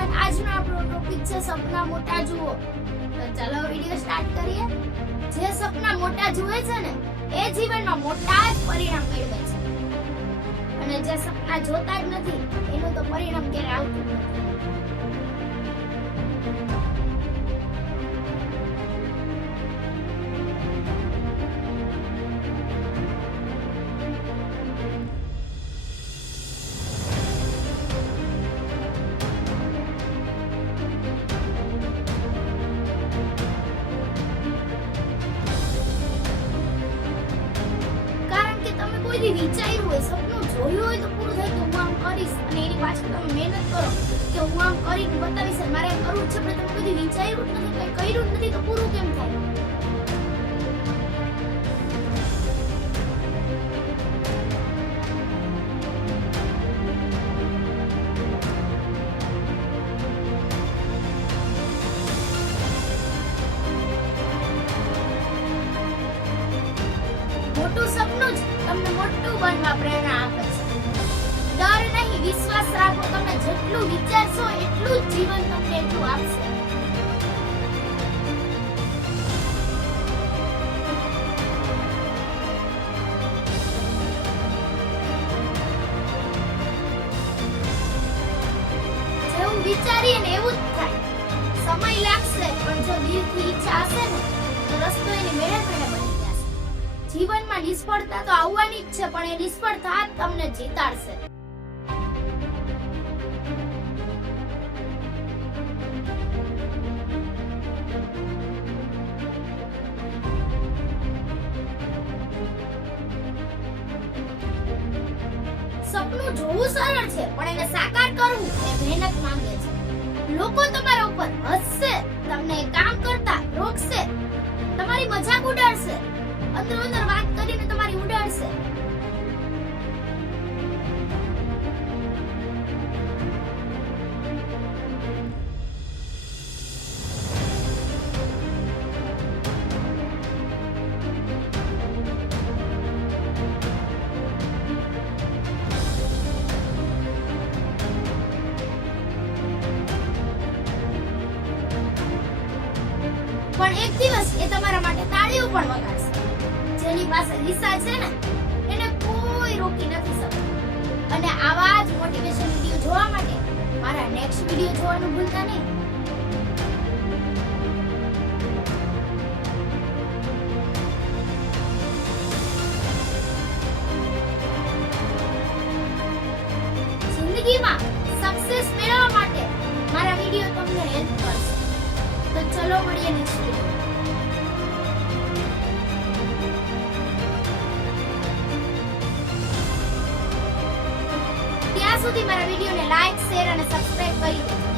આજનો આપણો ટોપિક છે સપના મોટા જુઓ. તો ચાલો વિડિયો સ્ટાર્ટ કરીએ. જે સપના મોટા જુએ છે ને, એ જીવનમાં મોટા જ પરિણામ મેળવે છે. અને જે સપના જોતા જ નથી, એનું તો પરિણામ ક્યારે આવતું નથી. જોયું હોય તો પૂરું થાય તો હું આમ કરીશ અને એની પાછળ તમે મહેનત કરો કે હું આમ કરીને બતાવીશ મારે કરવું છે પણ તમે બધું વિચાર્યું નથી કંઈ કર્યું નથી તો પૂરું કેમ થાય મોટું સપનું જ તમને મોટું બનવા પ્રેરણા આપે છે. ડર નહીં, વિશ્વાસ રાખો, તમે જેટલું વિચારશો એટલું જ જીવન તમને એટલું આપશે. જેવું વિચારીએ ને એવું જ થાય. સમય લાગશે, પણ જો દિલથી ઈચ્છા હશે ને, તો રસ્તો એને મેળે મેળે બની જશે. જીવનમાં નિષ્ફળતા તો આવવાની જ છે, પણ એ નિષ્ફળતા જ તમને જીતાડશે. સપનું જોવું સરળ છે, પણ એને સાકાર કરવું એ મહેનત માંગે છે. લોકો તમારા ઉપર હસશે, તમને કામ કરતા રોકશે, તમારી મજાક ઉડાડશે અંદર અંદર વાત કરીને તમારી ઉડાડશે. પણ એક દિવસ એ તમારા માટે તાળીઓ પણ વગાડશે. જેની પાસે દિશા છે ને, એને કોઈ રોકી નથી શકતું. અને આવા જ મોટિવેશન વિડિયો જોવા માટે મારા નેક્સ્ટ વિડિયો જોવાનું ભૂલતા નહીં. જિંદગીમાં સક્સેસ મેળવવા સુધી મારા વિડીયોને લાઈક શેર અને સબસ્ક્રાઇબ કરી દેજો